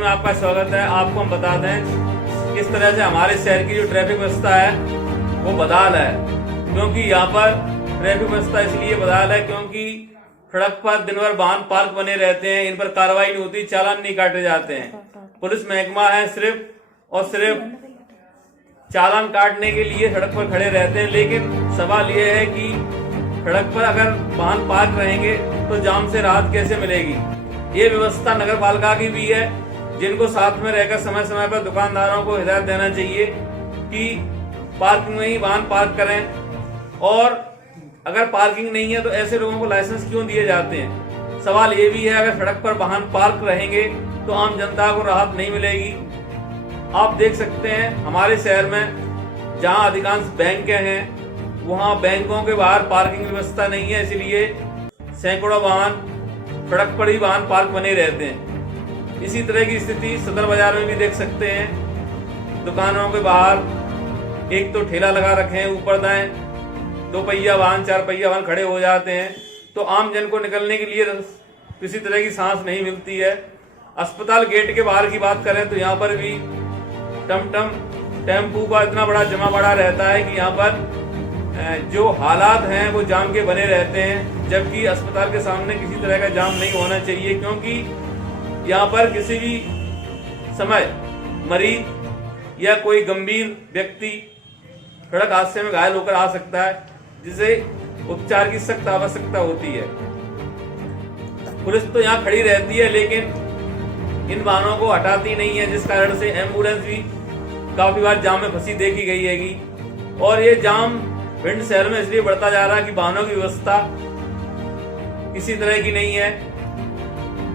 में आपका स्वागत है। आपको हम बता दें किस तरह से हमारे शहर की जो ट्रैफिक व्यवस्था है वो बदहाल है। क्योंकि यहाँ पर ट्रैफिक व्यवस्था इसलिए बदहाल है क्योंकि सड़क पर दिन भर वाहन पार्क बने रहते हैं, इन पर कार्रवाई नहीं होती, चालान नहीं काटे जाते हैं। पुलिस महकमा है सिर्फ और सिर्फ चालान काटने के लिए सड़क पर खड़े रहते हैं। लेकिन सवाल यह है कि सड़क पर अगर वाहन पार्क रहेंगे तो जाम से राहत कैसे मिलेगी। ये व्यवस्था नगर पालिका की भी है, जिनको साथ में रहकर समय समय पर दुकानदारों को हिदायत देना चाहिए कि पार्किंग में ही वाहन पार्क करें। और अगर पार्किंग नहीं है तो ऐसे लोगों को लाइसेंस क्यों दिए जाते हैं। सवाल ये भी है, अगर सड़क पर वाहन पार्क रहेंगे तो आम जनता को राहत नहीं मिलेगी। आप देख सकते हैं हमारे शहर में जहां अधिकांश बैंक हैं वहां बैंकों के बाहर पार्किंग व्यवस्था नहीं है, इसलिए सैकड़ों वाहन सड़क पर ही वाहन पार्क बने रहते हैं। इसी तरह की स्थिति सदर बाजार में भी देख सकते हैं। दुकानों के बाहर एक तो ठेला लगा रखे हैं, ऊपर दाएं 2 पहिया वाहन 4 पहिया वाहन खड़े हो जाते हैं, तो आम जन को निकलने के लिए किसी तरह की सांस नहीं मिलती है। अस्पताल गेट के बाहर की बात करें तो यहाँ पर भी टेम्पू का इतना बड़ा जमा पड़ा रहता है कि यहाँ पर जो हालात हैं वो जाम के बने रहते हैं, जबकि अस्पताल के सामने किसी तरह का जाम नहीं होना चाहिए। क्योंकि यहाँ पर किसी भी समय मरीज या कोई गंभीर व्यक्ति सड़क हादसे में घायल होकर आ सकता है, जिसे उपचार की सख्त आवश्यकता होती है। पुलिस तो यहाँ खड़ी रहती है लेकिन इन वाहनों को हटाती नहीं है, जिस कारण से एम्बुलेंस भी काफी बार जाम में फंसी देखी गई हैगी। और ये जाम भिंड शहर में इसलिए बढ़ता जा रहा है कि वाहनों की व्यवस्था किसी तरह की नहीं है।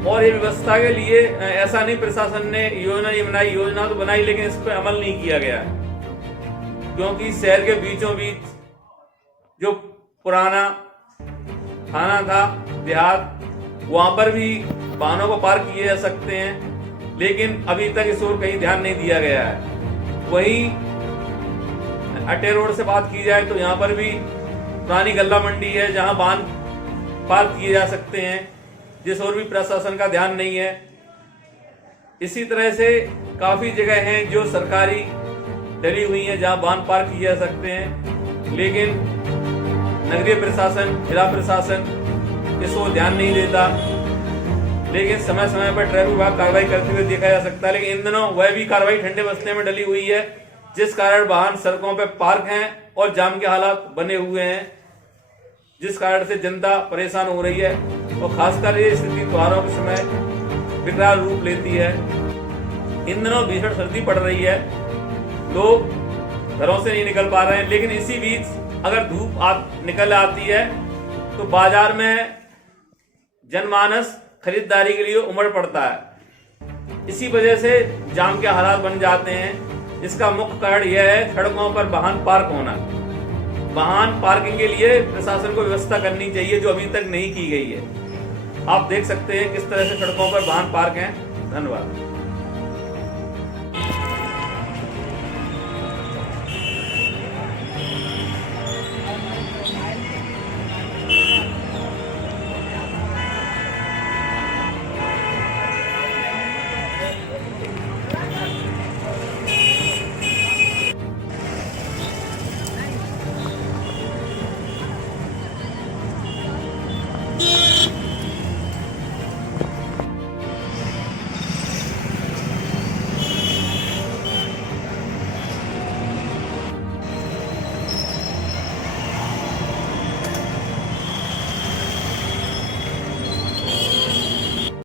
और ये व्यवस्था के लिए ऐसा नहीं प्रशासन ने योजना तो बनाई लेकिन इस पर अमल नहीं किया गया है। क्योंकि शहर के बीचों बीच जो पुराना थाना था देहात, वहां पर भी वाहनों को पार्क किए जा सकते हैं, लेकिन अभी तक इस ओर कहीं ध्यान नहीं दिया गया है। वहीं अटे रोड से बात की जाए तो यहाँ पर भी पुरानी गल्ला मंडी है जहाँ वाहन पार्क किए जा सकते हैं, जिस ओर भी प्रशासन का ध्यान नहीं है। इसी तरह से काफी जगह हैं जो सरकारी डली हुई हैं जहाँ वाहन पार्क किए जा सकते हैं, लेकिन नगरीय प्रशासन जिला प्रशासन इस ओर ध्यान नहीं देता। लेकिन समय समय पर ट्रैफिक विभाग कार्रवाई करते हुए देखा जा सकता है, लेकिन इन दिनों वह भी कार्रवाई ठंडे बस्ते में डली हुई है, जिस कारण वाहन सड़कों पर पार्क हैं और जाम के हालात बने हुए हैं, जिस कारण से जनता परेशान हो रही है। और खासकर ये स्थिति त्योहारों के समय विकराल रूप लेती है। इन दिनों भीषण सर्दी पड़ रही है, लोग घरों से नहीं निकल पा रहे हैं, लेकिन इसी बीच अगर धूप निकल आती है तो बाजार में जनमानस खरीदारी के लिए उमड़ पड़ता है। इसी वजह से जाम के हालात बन जाते हैं। इसका मुख्य कारण यह है सड़कों पर वाहन पार्क होना। वाहन पार्किंग के लिए प्रशासन को व्यवस्था करनी चाहिए, जो अभी तक नहीं की गई है। आप देख सकते हैं किस तरह से सड़कों पर वाहन पार्क हैं। धन्यवाद।